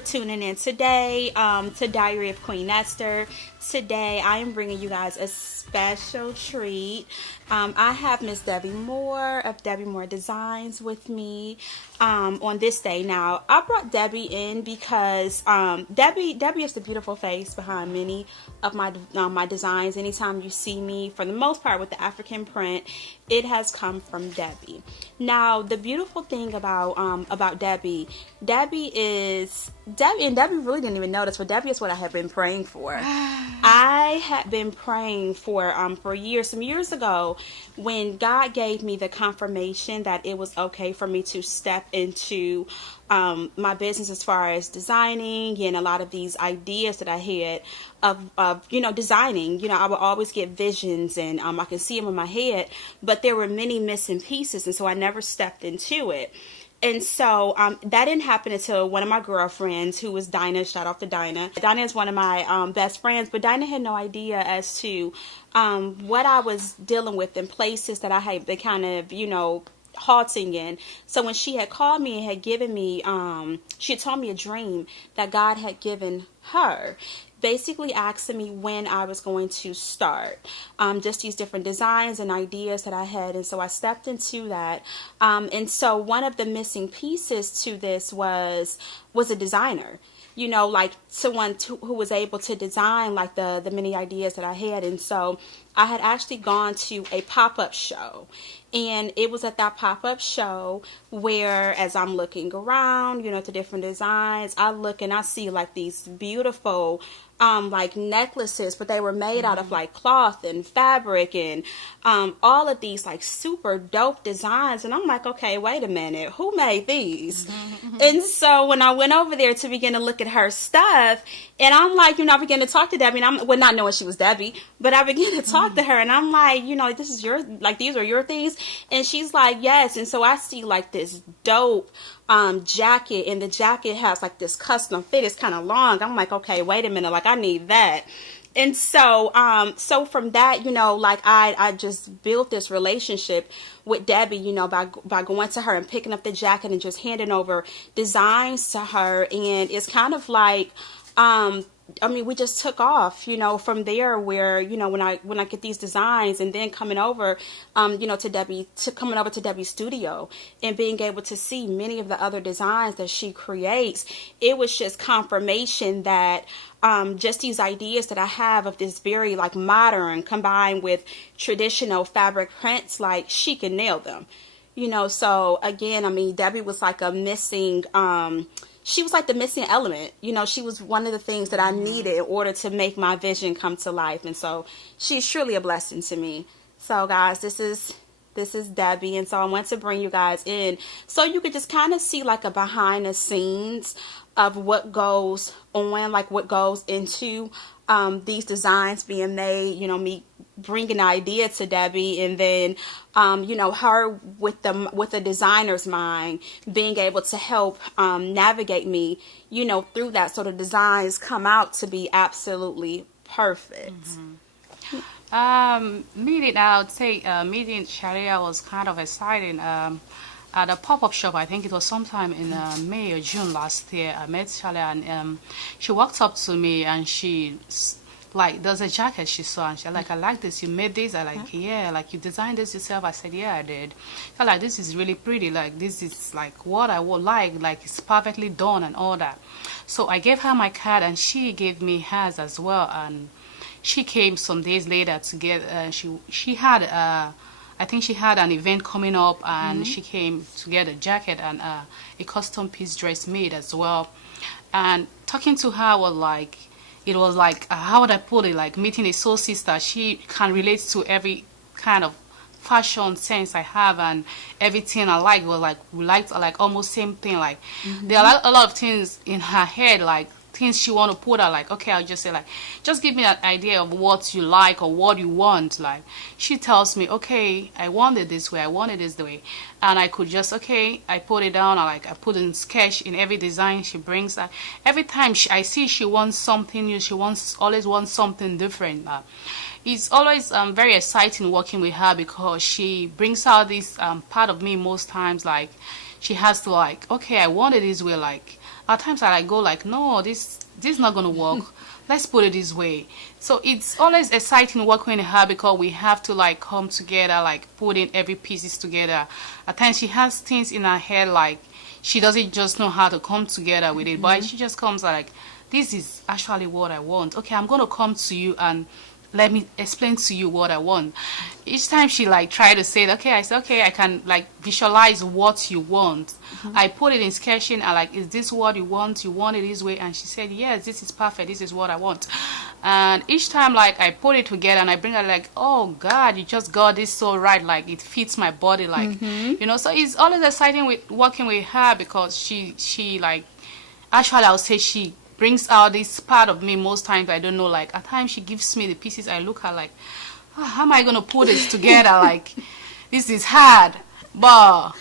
for tuning in today to Diary of Queen Esther. Today I am bringing you guys a special treat. I have Miss Debbie Moore of Debbie Moore Designs with me on this day. Now, I brought Debbie in because Debbie is the beautiful face behind many of my designs. Anytime you see me, for the most part with the African print, it has come from Debbie. Now, the beautiful thing about Debbie and Debbie really didn't even notice, but Debbie is what I have been praying for. I had been praying for years. Some years ago, when God gave me the confirmation that it was okay for me to step into my business as far as designing and a lot of these ideas that I had of designing. I would always get visions and I can see them in my head, but there were many missing pieces, and so I never stepped into it. And so that didn't happen until one of my girlfriends, who was Dinah. Shout out to Dinah. Dinah is one of my best friends, but Dinah had no idea as to what I was dealing with in places that I had been kind of, halting in. So when she had called me and had given me, she had told me a dream that God had given her, basically asking me when I was going to start, just these different designs and ideas that I had. And so I stepped into that. And so one of the missing pieces to this was a designer, like someone who was able to design like the many ideas that I had. And so I had actually gone to a pop-up show, and it was at that pop-up show where, as I'm looking around, to different designs, I look and I see like these beautiful like necklaces, but they were made out of like cloth and fabric and all of these like super dope designs. And I'm like, okay, wait a minute, who made these? And so when I went over there to begin to look at her stuff, and I'm like, I began to talk to Debbie, and I'm not knowing she was Debbie, but I began to talk to her, and I'm like, this is these are your things. And she's like, yes. And so I see like this dope jacket, and the jacket has like this custom fit. It's kind of long. I'm like, okay, wait a minute, like I need that. And so so from that, like I just built this relationship with Debbie, by going to her and picking up the jacket and just handing over designs to her. And it's kind of like we just took off, from there, where, when I get these designs, and then coming over, coming over to Debbie's studio and being able to see many of the other designs that she creates, it was just confirmation that just these ideas that I have of this very like modern combined with traditional fabric prints, like she can nail them, so again, Debbie was like a missing, she was like the missing element. She was one of the things that I needed in order to make my vision come to life. And so she's truly a blessing to me. So guys, this is Debbie. And so I want to bring you guys in so you could just kind of see like a behind the scenes of what goes on, like what goes into these designs being made, me bringing the idea to Debbie, and then her with the designer's mind being able to help navigate me through that, so the designs come out to be absolutely perfect. I would say meeting Sharia was kind of exciting. At a pop-up shop, I think it was sometime in May or June last year, I met Sharia, and she walked up to me, and she like, there's a jacket she saw, and she's like, I like this, you made this? I like, yeah, like, you designed this yourself? I said, yeah, I did. I like, this is really pretty, like, this is like what I would like it's perfectly done and all that. So I gave her my card, and she gave me hers as well. And she came some days later to get, she had I think she had an event coming up, and she came to get a jacket and a custom piece dress made as well. And talking to her was like, it was like, how would I put it, like meeting a soul sister. She can relate to every kind of fashion sense I have, and everything I like was like, we liked like almost same thing. Like there are a lot of things in her head, like things she want to put out, like, okay, I'll just say, like, just give me an idea of what you like or what you want. Like, she tells me, okay, I want it this way, I want it this way, and I could just, okay, I put it down, I put in sketch in every design she brings. Every time I see she wants something new, she always wants something different. It's always very exciting working with her, because she brings out this part of me most times, like, she has to, like, okay, I want it this way, like, at times I like go like, no, this is not gonna work. Let's put it this way. So it's always exciting working with her because we have to like come together, like putting every pieces together. At times she has things in her head like she doesn't just know how to come together with it, but she just comes like, this is actually what I want. Okay, I'm gonna come to you and let me explain to you what I want. Each time she like try to say it, okay, I said, okay, I can like visualize what you want. I put it in sketching. I like, is this what you want? You want it this way? And she said, yes, this is perfect. This is what I want. And each time like I put it together and I bring her like, oh God, you just got this so right. Like it fits my body. Like, you know, so it's always exciting with working with her because she like, actually I would say she brings out this part of me most times I don't know. Like at times she gives me the pieces, I look at like, oh, how am I gonna put this together? Like this is hard, but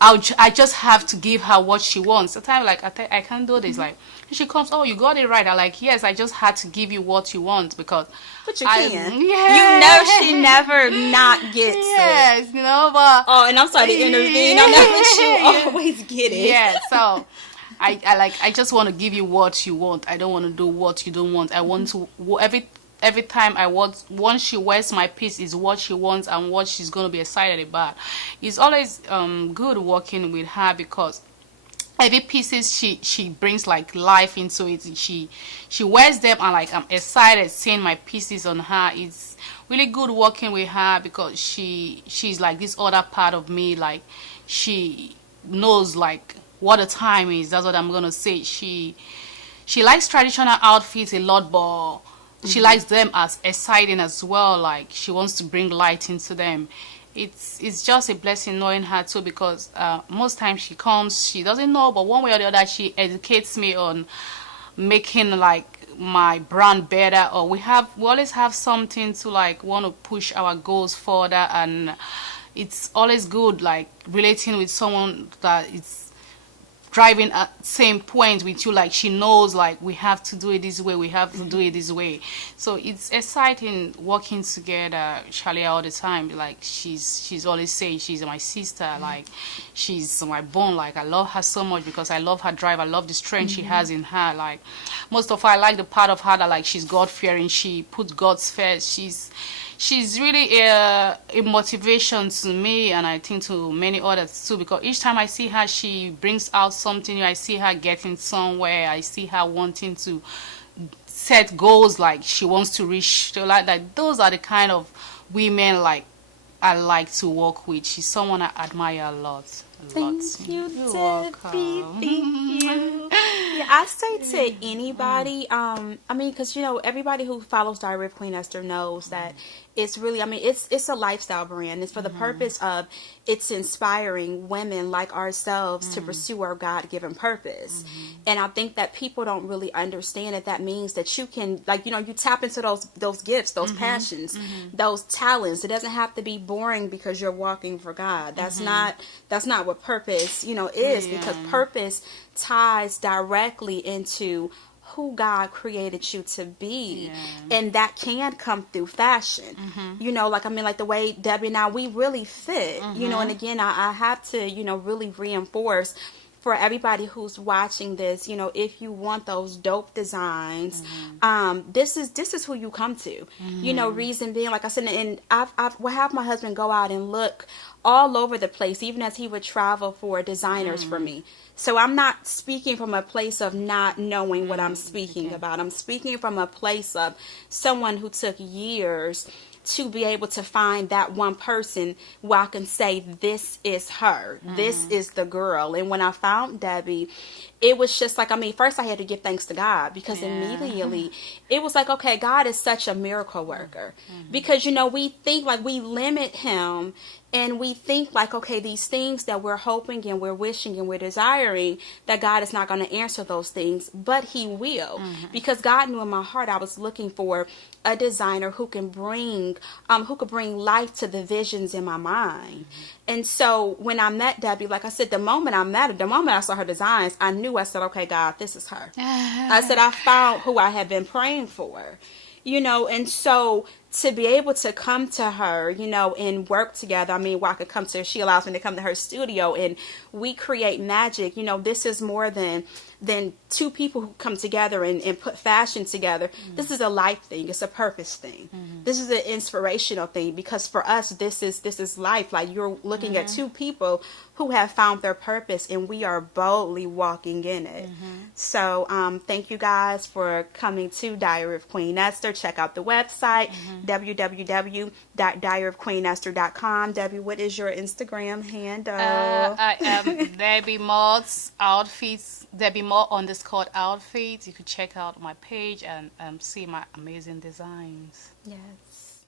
I just have to give her what she wants. Sometimes like I can't do this. Like she comes, oh, you got it right. I'm like, yes, I just had to give you what you want because But you can. Yeah. You know she never not gets it. Yes, you know, but Oh, and I'm sorry to intervene on that, but you always get it. yeah, so I just want to give you what you want. I don't want to do what you don't want. I want to every time once she wears my piece is what she wants and what she's going to be excited about. It's always good working with her because every pieces she brings like life into it. She wears them and like I'm excited seeing my pieces on her. It's really good working with her because she's like this other part of me. Like she knows like what the time is. That's what I'm gonna say. She likes traditional outfits a lot, but she likes them as exciting as well. Like she wants to bring light into them. It's just a blessing knowing her too because most times she comes, she doesn't know, but one way or the other she educates me on making like my brand better, or we always have something to like want to push our goals further, and it's always good like relating with someone that it's driving at same point with you. Like she knows like we have to do it this way, we have to do it this way. So it's exciting working together, Shalia, all the time. Like she's always saying she's my sister, like she's my bone. Like I love her so much because I love her drive, I love the strength she has in her. Like most of her, I like the part of her that like she's God fearing, she puts God's first. She's really a motivation to me, and I think to many others too, because each time I see her, she brings out something new. I see her getting somewhere. I see her wanting to set goals, like she wants to reach. So like that, those are the kind of women like I like to work with. She's someone I admire a lot. Thank you, You're Debbie. welcome. Thank you. Yeah, I say to anybody, I mean, because you know, everybody who follows Diary of Queen Esther knows that it's really, I mean, it's a lifestyle brand. It's for the purpose of it's inspiring women like ourselves to pursue our God-given purpose. And I think that people don't really understand that means that you can, like, you know, you tap into those gifts, those passions, those talents. It doesn't have to be boring because you're walking for God. That's not what purpose, you know, is, because purpose ties directly into who God created you to be. And that can come through fashion. You know, like, I mean, like the way Debbie and I, we really fit, you know, and again, I have to, you know, really reinforce for everybody who's watching this, you know, if you want those dope designs, this is who you come to. You know, reason being, like I said, and I've will have my husband go out and look all over the place, even as he would travel for designers for me. So I'm not speaking from a place of not knowing what I'm speaking about. I'm speaking from a place of someone who took years to be able to find that one person where I can say, this is her, this is the girl. And when I found Debbie, it was just like, I mean, first I had to give thanks to God, because immediately it was like, okay, God is such a miracle worker. Because, you know, we think like we limit him, and we think like, okay, these things that we're hoping and we're wishing and we're desiring, that God is not going to answer those things, but he will. Because God knew in my heart I was looking for a designer who can bring life to the visions in my mind. And so when I met Debbie, like I said, the moment I saw her designs, I said, okay, God, this is her. I said, I found who I had been praying for. You know, and so to be able to come to her, you know, and work together, I mean, well, I could come to her, she allows me to come to her studio and we create magic. You know, this is more than than two people who come together and put fashion together. This is a life thing. It's a purpose thing. This is an inspirational thing, because for us, this is life. Like, you're looking at two people who have found their purpose, and we are boldly walking in it. So thank you guys for coming to Diary of Queen Esther. Check out the website, www.diaryofqueenesther.com. Debbie, what is your Instagram handle? I am Debbie Mott's Outfits, Debbie Mott _outfits. You could check out my page and see my amazing designs. Yes.